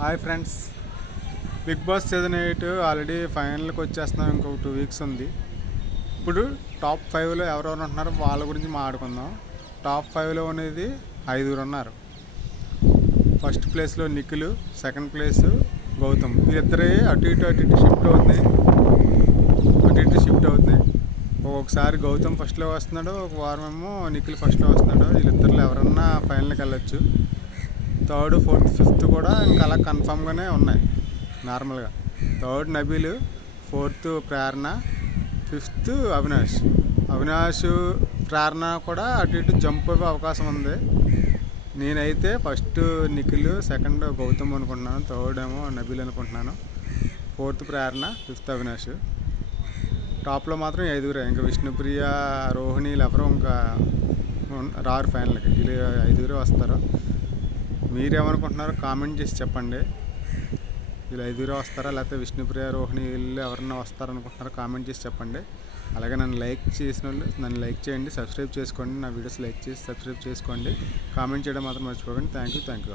Hi friends. Big boss season eight already ఫైనల్కి వచ్చేస్తున్నాం. ఇంకొక టూ వీక్స్ ఉంది. ఇప్పుడు టాప్ ఫైవ్లో ఎవరెవరు ఉంటున్నారో వాళ్ళ గురించి మాట్లాడుకుందాం. టాప్ ఫైవ్లో అనేది ఐదుగురు ఉన్నారు. ఫస్ట్ ప్లేస్లో నిఖిల్ సెకండ్ ప్లేస్ గౌతమ్. వీరిద్దరే అటు ఇటు అటు ఇటు షిఫ్ట్ అవుతున్నాయి. అటు ఇటు షిఫ్ట్ అవుతున్నాయి. ఒక్కొక్కసారి గౌతమ్ ఫస్ట్లో వస్తున్నాడు ఒక వారం ఏమో నిఖిల్ ఫస్ట్లో వస్తున్నాడు. వీళ్ళిద్దరిలో ఎవరన్నా ఫైనల్కి వెళ్ళొచ్చు. థర్డ్ ఫోర్త్ ఫిఫ్త్ కూడా ఇంకా అలా కన్ఫామ్గానే ఉన్నాయి నార్మల్గా. Third Nabeel. Fourth Prerana. Fifth Avinash. Avinash Prerana కూడా అటు ఇటు జంప్ అయ్యే అవకాశం ఉంది. నేనైతే ఫస్ట్ నిఖిల్ సెకండ్ గౌతమ్ అనుకుంటున్నాను థర్డ్ ఏమో నబీల్ అనుకుంటున్నాను. Fourth Prerana fifth Avinash. టాప్లో మాత్రం ఐదుగురే. ఇంకా విష్ణుప్రియ రోహిణి వీళ్ళు ఇంకా రారు ఫైనల్కి. వీళ్ళు ఐదుగురే వస్తారు. మీరేమనుకుంటున్నారో కామెంట్ చేసి చెప్పండి. వీళ్ళు ఐదుగురే వస్తారా? లేకపోతే విష్ణుప్రియ రోహిణి వీళ్ళు ఎవరన్నా వస్తారనుకుంటున్నారో కామెంట్ చేసి చెప్పండి. అలాగే నన్ను లైక్ చేసిన వాళ్ళు నన్ను లైక్ చేయండి సబ్స్క్రైబ్ చేసుకోండి నా వీడియోస్ లైక్ చేసి సబ్స్క్రైబ్ చేసుకోండి. కామెంట్ చేయడం మాత్రం మర్చిపోకండి. Thank you thank you